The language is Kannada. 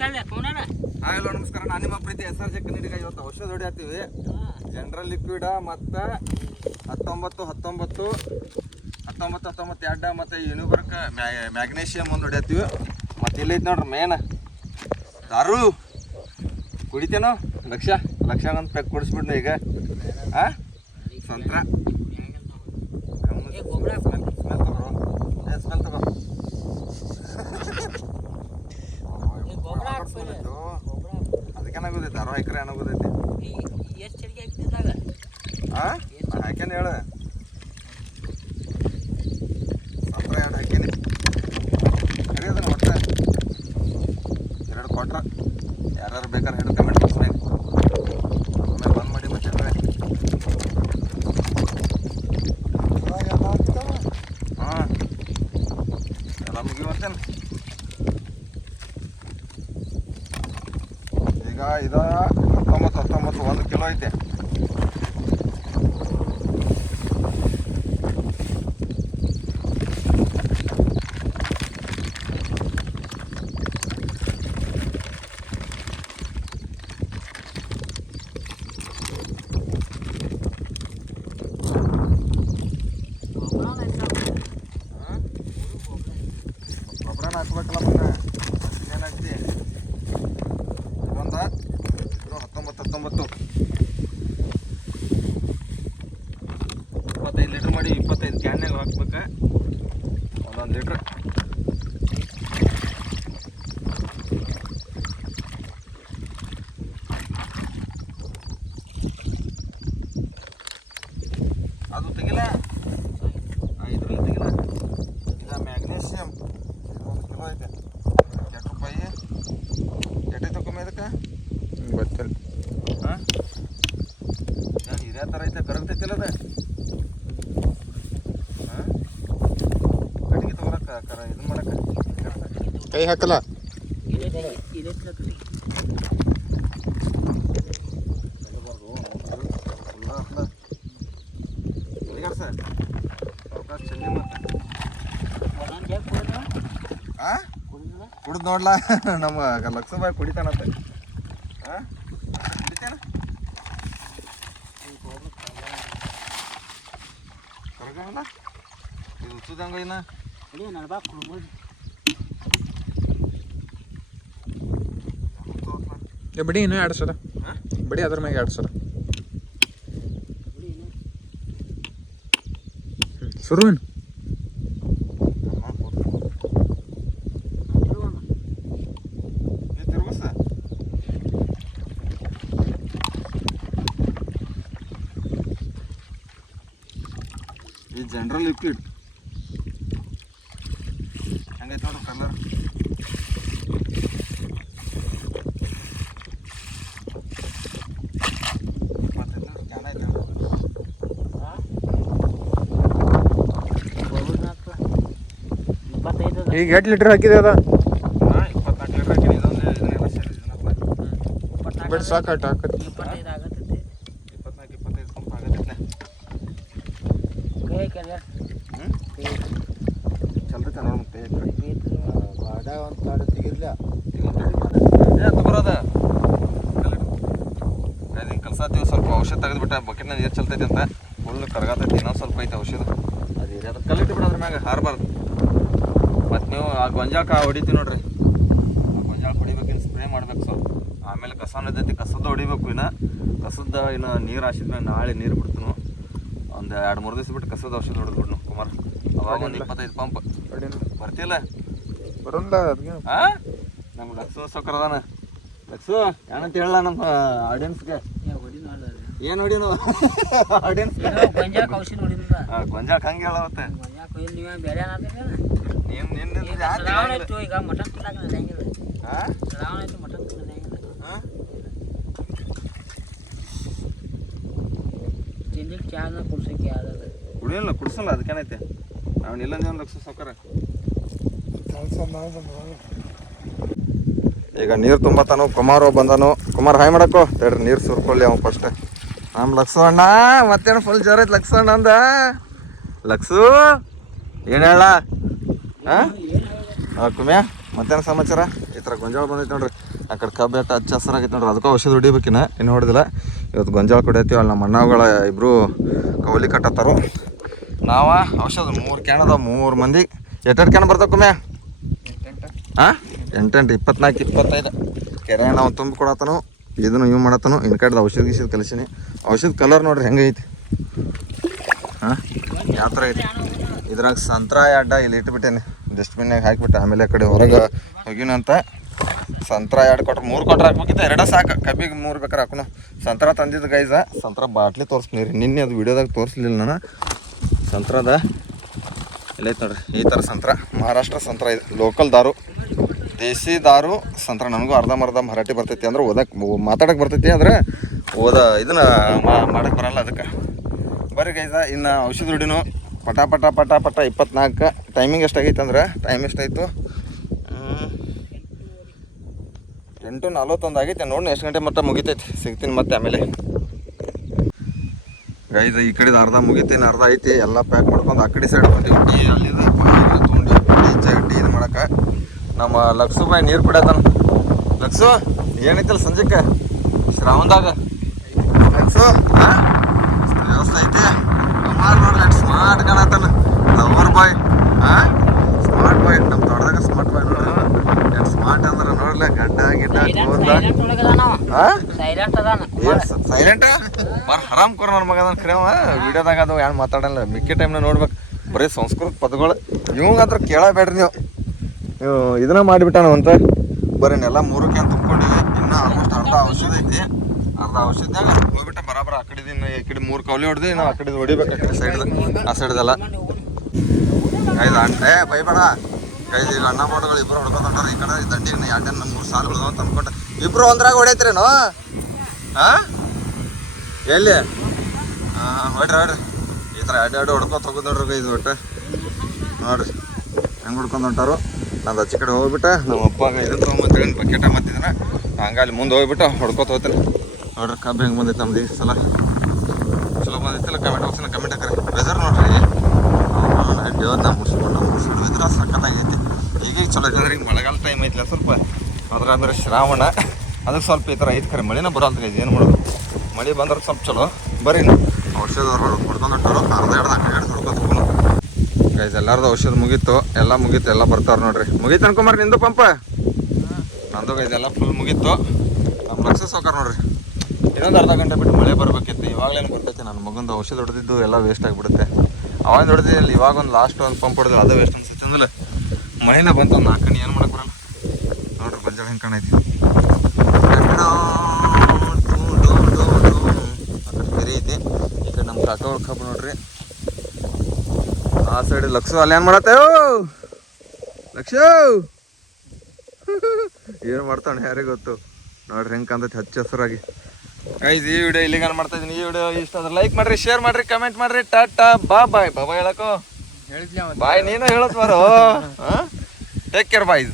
ಹಲೋ ನಮಸ್ಕಾರ, ನಾನು ನಿಮ್ಮ ಪ್ರೀತಿ SRJ ಕನ್ನಡಿಗ. ಇವತ್ತು ಔಷಧ ಹೊಡಿಯತ್ತೀವಿ. ಜನರಲ್ ಲಿಕ್ವಿಡ ಮತ್ತು 19 ಎಡ್ಡ ಮತ್ತು ಯೂನಿವರ್ಕ್ ಮ್ಯಾಗ್ನೇಷಿಯಮ್ ಒಂದು ಹೊಡಿಯತ್ತೀವಿ. ಮತ್ತು ಇಲ್ಲೈತೆ ನೋಡ್ರಿ ಮೇನ್ ದಾರು ಕುಡಿತೇನೋ ಲಕ್ಷ ಪ್ಯಾಕ್ ಕುಡಿಸ್ಬಿಡ್ನು ಈಗ. ಸಂತ್ರ ಸ್ಮೆಲ್ ತಗೋ. ಅದಕ್ಕೇನಾಗೋದೈತೆ 60 ಎಕರೆ ಏನಾಗೋದೈತಿ. ಹಾಕೇನು ಹೇಳ ಸಂತ್ರ 2 ಹಾಕೀನಿ. ಸರಿ ಅದನ್ನು ಒಟ್ಟು 2 ಕೊಟ್ರ ಯಾರು ಬೇಕಾದ್ರೆ ಹೇಳಿ ಕಮೆಂಟ್ ಬಾಕ್ಸ್ನಾಗ ಆಮೇಲೆ ಬಂದ್ ಮಾಡಿ. ಮತ್ತೆ ಹಾಂ ಎಲ್ಲ ಮುಗಿವತ್ತೇನು ಈಗ. ಇದು 19 1 ಕಿಲೋ ಐತೆ. ಗೊಬ್ಬರನ ಹಾಕ್ಬೇಕಲ್ಲ ಮಗ, ಏನಾಗ್ತಿ. ಇದೊಂದು 19 25 ಲೀಟ್ರ್ ಮಾಡಿ 25 ಕ್ಯಾನ್ಯಾಗ ಹಾಕ್ಬೇಕು. ಒಂದೊಂದು ಲೀಟ್ರ್ ಅದು ತೆಗಿಲ್ಲ, ಇದ್ರಲ್ಲಿ ತೆಗಿಲ್ಲ. ಇದು ಮ್ಯಾಗ್ನೇಷಿಯಮ್ 1 ಕಿಲೋ ಐತೆ. ₹8 ಎಷ್ಟೈತೆ ಕಮ್ಮಿ ಅದಕ್ಕೆ ಗೊತ್ತಿಲ್ಲ. ಹಾಂ ಏನು ಇದೇ ಥರ ಐತೆ, ಕರಗ್ತೈತಿಲ್ಲ ಅದು. ಹಾಂ ಕಟ್ಟಿಗೆ ತೊಗೊಳಕ್ಕೆ ಇದನ್ನ ಮಾಡಕ್ಕೆ ಕೈ ಹಾಕಲ್ಲ. ಕುಡ್ದು ನೋಡ್ಲಾ ನಮ್ಮ ಲಕ್ಷ್ಮೀಬಾಯಿ ಕುಡಿತಾನಂತೆ. ಹಾಂ ಕುಡಿತಾನ ಕರಗಲ್ಲ ಇದು ಹುಚ್ಚದಂಗ ಇನ್ನ ಬಿಡಿ ಇನ್ನೂ 2 ಸಲ ಬಿಡಿ, ಅದ್ರ ಮ್ಯಾಗೆ 2 ಸಲ ಶುರು ಏನು. ಈ ಜನರಲ್ ಲಿಕ್ವಿಡ್ ಹಂಗೈತೆ ನೋಡ್ರಿ ಕಲರ್. ಈಗ 8 ಲೀಟ್ರ್ ಹಾಕಿದೆ ಅದ. 24 ಲೀಟ್ರ್ ಹಾಕಿನಿ. ಇದನ್ನೆಲ್ಲ ಸೇರಿ ಬಿಟ್ಟು ಸಾಕಾಟ ಹಾಕತ್ತೆ. 24-25 ಪಂಪ್ ಆಗತ್ತೈತೆ. ಚಲ್ತೈತೆ ನೋಡ. ಮತ್ತೆ ಒಂದು ತಾಡ ತೆಗಿರ್ಲ ತಗೋರದ ಹಿಂಗೆ ಕಲ್ಸಾತೀವಿ. ಸ್ವಲ್ಪ ಔಷಧ ತೆಗೆದುಬಿಟ್ಟ ಬಕೆಟ್ನ ನೀರು ಚಲ್ತೈತೆ ಅಂತ ಫುಲ್ ಕರಗಾತೈತಿ. ಇನ್ನೊಂದು ಸ್ವಲ್ಪ ಐತೆ ಔಷಧ, ಅದು ಅದು ಕಲ್ಲಿಟ್ಟು ಬಿಡೋದ್ರ ಮ್ಯಾಗ ಹಾರಬಾರ್ದು. ಮತ್ತು ನೀವು ಆ ಗೊಂಜಾಳ ಹೊಡಿತೀವಿ ನೋಡ್ರಿ, ಆ ಗೊಂಜಾಳ ಹೊಡಿಬೇಕಿನ್ನು ಸ್ಪ್ರೇ ಮಾಡ್ಬೇಕು ಸ್ವಲ್ಪ. ಆಮೇಲೆ ಕಸನೂ ಇದ್ದೈತಿ, ಕಸದ ಹೊಡಿಬೇಕು. ಇನ್ನು ನೀರು ಹಾಸಿದ್ಮೇಲೆ ನಾಳೆ ನೀರು ಬಿಡ್ತೀನು. ಒಂದು 2-3 ದಿವಸ ಬಿಟ್ಟು ಕಸದ ಔಷಧ ಹೊಡೆದ್ಬಿಡ್ನು ಕುಮಾರ್. ಅವಾಗ ಒಂದು 25 ಪಂಪ್ ಬರ್ತಿಲ್ಲ ಬರೋಲ್ಲ. ಅದಕ್ಕೆ ಹಾಂ ನಮ್ಮ ಲಕ್ಸು ಸೌಕರ್ಯದಾನ. ಲಕ್ಸು ಏನಂತ ಹೇಳಲ್ಲ ನಮ್ಮ ಆಡಿಯನ್ಸ್ಗೆ. ಏನು ಹೊಡಿನು ಆಡಿಯನ್ಸ್ಗೆ ಗೊಂಜಾಳ ಹಂಗೆ ಹೇಳವತ್ತೆ. ಕುಡಿಯಲ್ಲ ಕುಡಿಸಲ್ಲ, ಅದಕ್ಕೇನೈತೆ. ಅವ್ನು ಇಲ್ಲ ಒಂದು ಲಕ್ಷ ಸೌಕರ್ಯ. ಈಗ ನೀರು ತುಂಬತಾನು. ಕುಮಾರ್ ಬಂದನು. ಕುಮಾರ್ ಹಾಯ್ ಮಾಡಕ್ಕೋ ತಡ್ರಿ, ನೀರು ಸುರ್ಕೊಳ್ಳಿ ಅವ್ನು ಫಸ್ಟ್. ನಮ್ಮ ಲಕ್ಸು ಅಣ್ಣ ಮತ್ತೇನು ಫುಲ್ ಜೋರ ಐತೆ ಲಕ್ಸು ಅಣ್ಣ ಅಂದ. ಲಕ್ಸು ಏನು ಹೇಳ? ಹಾಂ ಕುಮ್ಯಾ ಮತ್ತೇನು ಸಮಾಚಾರ? ಈ ಥರ ಗೊಂಜಾಳ ಬಂದೈತೆ ನೋಡ್ರಿ. ಆ ಕಡೆ ಕಬ್ಬು ಎಟ್ಟು ಹಚ್ಚ ಹಸಿರಾಗೈತೆ ನೋಡ್ರಿ. ಅದಕ್ಕೂ ಔಷಧ ಹೊಡಿಬೇಕಿನ ಇನ್ನು ಹೊಡೆದಿಲ್ಲ. ಇವತ್ತು ಗೊಂಜಾಳ ಕೊಡೈತೀವಿ. ಅಲ್ಲಿ ನಮ್ಮ ಅಣ್ಣಗಳ ಇಬ್ಬರು ಕೌಲಿ ಕಟ್ಟತ್ತಾರು. ನಾವು ಔಷಧ 3 ಕ್ಯಾನ್ ಅದಾವ 3 ಮಂದಿ. ಎಟ್ಟೆರಡು ಕ್ಯಾನ್ ಬರ್ತಾವ ಕುಮ್ಯ? ಹಾಂ 8 24 25 ಕೆರೆ ನಾವು ತುಂಬಿ ಕೊಡತ್ತಾನು. ಇದನ್ನು ಇವು ಮಾಡತ್ತಾನು. ಇನ್ನು ಕಡೆದು ಔಷಧ ಗೀಷದ ಕಲಿಸೀನಿ. ಔಷಧ ಕಲರ್ ನೋಡ್ರಿ ಹೆಂಗೈತಿ. ಹಾಂ ಯಾವ ಥರ ಐತಿ. ಇದ್ರಾಗ ಸಂತ್ರಾಯ ಅಡ್ಡ ಇಲ್ಲಿ ಇಟ್ಬಿಟ್ಟೇನೆ, ಡಸ್ಟ್ಬಿನ್ನಾಗ ಹಾಕಿಬಿಟ್ಟೆ. ಆಮೇಲೆ ಆ ಕಡೆ ಹೊರಗೆ ಹೋಗಿನಂತ ಸಂತ್ರಾಯ ಅಡ್ಡ ಕೊಟ್ರೆ 3 ಕೊಟ್ರೆ ಹಾಕ್ಬೇಕಿತ್ತು. 2 ಸಾಕು. ಕಬ್ಬಿಗೆ 3 ಬೇಕಾರೆ ಹಾಕೋಣ. ಸಂತ್ರ ತಂದಿದ್ದು ಗೈಸ. ಸಂತ್ರ ಬಾಟ್ಲಿ ತೋರಿಸ್ತೀನಿ ರೀ. ನಿನ್ನೆ ಅದು ವಿಡಿಯೋದಾಗ ತೋರಿಸ್ಲಿಲ್ಲ ನಾನು. ಸಂತ್ರದ ಎಲ್ಲೈತೆ ನೋಡ್ರಿ. ಈ ಥರ ಸಂತ್ರ ಮಹಾರಾಷ್ಟ್ರ ಸಂತ್ರ. ಇದು ಲೋಕಲ್ ದಾರು, ದೇಸಿ ದಾರು ಸಂತ್ರ. ನನಗೂ ಅರ್ಧಂಬರ್ಧ ಮರಾಠಿ ಬರ್ತೈತಿ, ಅಂದ್ರೆ ಮಾತಾಡೋಕೆ ಬರ್ತೈತಿ, ಆದರೆ ಇದನ್ನು ಮಾಡೋಕ್ಕೆ ಬರಲ್ಲ. ಅದಕ್ಕೆ ಬರ್ರಿ ಗೈಸ. ಇನ್ನು ಔಷಧ ಹುಡಿನೂ ಪಟ 24. ಟೈಮಿಂಗ್ ಎಷ್ಟಾಗೈತೆ ಅಂದ್ರೆ ಟೈಮ್ ಎಷ್ಟಾಯಿತು 8:41 ಆಗೈತೆ. ನೋಡಿ ಎಷ್ಟು ಗಂಟೆ ಮತ್ತೆ ಮುಗಿತೈತಿ. ಸಿಗ್ತೀನಿ ಮತ್ತೆ ಆಮೇಲೆ ಗೈಸ. ಈ ಕಡೆದು ಅರ್ಧ ಮುಗಿತೀನಿ, ಅರ್ಧ ಐತಿ. ಎಲ್ಲ ಪ್ಯಾಕ್ ಮಾಡ್ಕೊಂಡು ಆ ಕಡೆ ಸೈಡ್ ಬಂದೀವಿ. ಟೀ ಅಲ್ಲಿದೆ ತೊಗೊಂಡು ಟೀ ಇದು ಮಾಡಕ್ಕೆ. ನಮ್ಮ ಲಕ್ಸು ಬಾಯ್ ನೀರು ಕುಡಿಯತಾನ. ಲಕ್ಸು ಏನೈತಲ್ಲ ಸಂಜೆಕ್ಕೆ ಶ್ರಾವಣದಾಗ ಲಕ್ಸು ವ್ಯವಸ್ಥೆ ಐತಿ. ನೋಡ್ರಿ ಎಷ್ಟು ಸ್ಮಾರ್ಟ್ ಕಾಣತ್ತಾನ ಲವರ್ ಬಾಯ್. Smart boy. ನಮ್ಮ ತೋಟದಾಗ ಸ್ಮಾರ್ಟ್ ಬಾಯ್ ನೋಡ್ರಿ. ಎಷ್ಟು ಸ್ಮಾರ್ಟ್ ಅಂದ್ರೆ ನೋಡ್ಲ. ಗಡ್ಡ ಗಿಡ್ಡ ಸೈಲೆಂಟ್ ಬರ್ ಹರಾಮ್ ಕೊರ ನನ್ನ ಮಗ ಅದನ್ನ ಕರೆಯವ. ವಿಡಿಯೋದಾಗ ಅದು ಏನು ಮಾತಾಡಲ್ಲ. ಮಿಕ್ಕಿ ಟೈಮ್ನಾಗ ನೋಡ್ಬೇಕು ಬರೀ ಸಂಸ್ಕೃತ ಪದಗಳು. ಇವಂಗಂತ್ರ ಕೇಳಬೇಡ್ರಿ ನೀವು. ಇದನ್ನ ಮಾಡಿಬಿಟ್ಟಾನ ಅಂತ. ಬರೀ ನೆಲ್ಲ 3 ಕ್ಯಾನ್ ತುಂಬ್ಕೊಂಡಿವಿ. ಇನ್ನೂ ಆಲ್ಮೋಸ್ಟ್ ಅರ್ಧ ಔಷಧ ಐತಿ. ಅರ್ಧ ಔಷಧಿಯಾಗ ಹೋಗ್ಬಿಟ್ಟ ಬರಾಬರ. ಆ ಕಡೆ ಈ ಕಡೆ 3 ಕೌಲಿ ಹೊಡೆದು ನಾವು ಆ ಕಡೆ ಹೊಡಿಬೇಕು. ಆ ಕಡೆ ಸೈಡ್ದು ಆ ಸೈಡ್ದೆಲ್ಲ ಐದು ಅಂಟೆ ಬೈಬೇಡ ಗೈದು. ಈಗ ಅಣ್ಣ ಬೋಟುಗಳು ಇಬ್ಬರು ಹೊಡ್ಕೊತಾರೆ. ಈ ಕಡೆ ದಂಡಿಗೆ 2 3 ಸಾಲು ಉಳಿದವ ಅಂತ ಅಂದ್ಕೊಟ್ಟೆ. ಇಬ್ಬರು ಒಂದ್ರಾಗ ಹೊಡೈತ್ರೇನು? ಹಾಂ ಎಲ್ಲಿ? ಹೊಡ್ರಿ ಈ ಥರ 2 ಹೊಡ್ಕೊತ ಹೋಗೋದು ನೋಡ್ರಿ. ಇದು ಒಟ್ಟು ನೋಡ್ರಿ ಹೆಂಗೆ ಹೊಡ್ಕೊಂಡು ಹೊಂಟಾರು. ನಾನು ಆಚೆ ಕಡೆ ಹೋಗ್ಬಿಟ್ಟು ನಮ್ಮ ಅಪ್ಪಾಗ ಇದನ್ನು ತೊಗೊಂಬಂತೇಳಿ ಬಕೆಟ ಮತ್ತಿದ್ದಾನೆ. ಹಂಗೆ ಅಲ್ಲಿ ಮುಂದೆ ಹೋಗ್ಬಿಟ್ಟು ಹೊಡ್ಕೊತ ಹೋಗ್ತೀನಿ. ನೋಡ್ರಿ ಕಬ್ಬು ಹೆಂಗೆ ಬಂದೈತೆ ನಮ್ದು ಈ ಸಲ. ಚಲೋ ಬಂದೈತಿಲ್ಲ? ಕಮೆಂಟ್ ಹಾಕ್ರಿ. ವೆದರ್ ನೋಡ್ರಿ ದೇವತ್ತ ಮುಗಿಸ್ಬಿಟ್ಟು ವೆದರ್ ಸಖತ್ತಾಗೈತಿ. ಈಗ ಚಲೋ ಐತೆ. ಈಗ ಮಳೆಗಾಲ ಟೈಮ್ ಐತಿಲ್ಲ ಸ್ವಲ್ಪ. ಅದ್ರ ಅಂದ್ರೆ ಶ್ರಾವಣ ಅದಕ್ಕೆ ಸ್ವಲ್ಪ ಈ ಥರ ಐತೆ. ಖರೆ ಮಳೆನ ಬರೋಂತ ಗೈತಿ. ಏನು ಮಾಡೋದು? ಮಳೆ ಬಂದ್ರೆ ಸ್ವಲ್ಪ ಚಲೋ. ಬರ್ರಿ ಔಷಧ ಹೊಡ್ಕೊಂಡು ಹೊಂಟಾರು. ಅರ್ಧ ಹೊಡ್ಕೊತ ಹೋಗೋಣ ಗೈಸ್. ಎಲ್ಲಾರ್ದು ಔಷಧ ಮುಗೀತು, ಎಲ್ಲ ಮುಗೀತು. ಎಲ್ಲ ಬರ್ತಾವ್ರು ನೋಡ್ರಿ. ಮುಗೀತು ಅನ್ಕೊಂಬರ್ರಿ ನಿಂದು ಪಂಪ. ನಂದು ಗೈಸ್ ಎಲ್ಲ ಫುಲ್ ಮುಗೀತು. ನಮ್ಮ ಲಕ್ಷ ಸೌಕರ್ ನೋಡ್ರಿ. ಇನ್ನೊಂದು ಅರ್ಧ ಗಂಟೆ ಬಿಟ್ಟು ಮಳೆ ಬರ್ಬೇಕಿತ್ತು. ಇವಾಗಲೇನು ಬರ್ತೈತಿ. ನನ್ನ ಮಗಂದು ಔಷಧ ಹೊಡೆದಿದ್ದು ಎಲ್ಲ ವೇಸ್ಟ್ ಆಗಿಬಿಡುತ್ತೆ. ಅವಾಗ ಹೊಡೆದಿಲ್ಲ. ಇವಾಗ ಒಂದು ಲಾಸ್ಟ್ ಒಂದು ಪಂಪ್ ಹೊಡೆದಿಲ್ಲ, ಅದು ವೇಸ್ಟ್ ಅನ್ಸುತ್ತೆ. ಅಂದ್ರೆ ಮಳೆನ ಬಂತು ಒಂದು 4 ಕಣ್ಣು ಏನು ಮಾಡಕ್ಕೆ ಬರಲ್ಲ. ನೋಡ್ರಿ ಗೊಂಜಾಳ ಹೆಂಗೆ ಕಾಣೈತಿ. ಕೆರೆ ಐತಿ. ಈ ಕಡೆ ನಮ್ಮ ಕಾಕ ಕಬ್ಬು ನೋಡ್ರಿ. ಆ ಸೈಡ್ ಲಕ್ಸು ಅಲ್ಲಿ ಏನು ಮಾಡತ್ತೇವು? ಲಕ್ಷು ಏನು ಮಾಡ್ತಾನೆ ಯಾರಿಗೆ ಗೊತ್ತು. ನೋಡ್ರಿ ಹೆಂಗೆ ಕಾಣ್ತೈತಿ ಹಚ್ಚ ಹಸಿರಾಗಿ. ಗೈಸ್ ಈ ವಿಡಿಯೋ ಇಲ್ಲಿಗೆ ಏನು ಮಾಡ್ತಾ ಇದ್ದೀನಿ. ಈ ವಿಡಿಯೋ ಇಷ್ಟ ಆದ್ರೆ ಲೈಕ್ ಮಾಡ್ರಿ, ಶೇರ್ ಮಾಡ್ರಿ, ಕಮೆಂಟ್ ಮಾಡ್ರಿ. ಟಾಟಾ ಬಾಯ್. ಬಾಬಾ ಹೇಳಕ್ಕೋ ಬಾಯ್. ನೀನು ಹೇಳತ್ ಬಾರೋ. ಟೇಕ್ ಕೇರ್ ಬಾಯ್.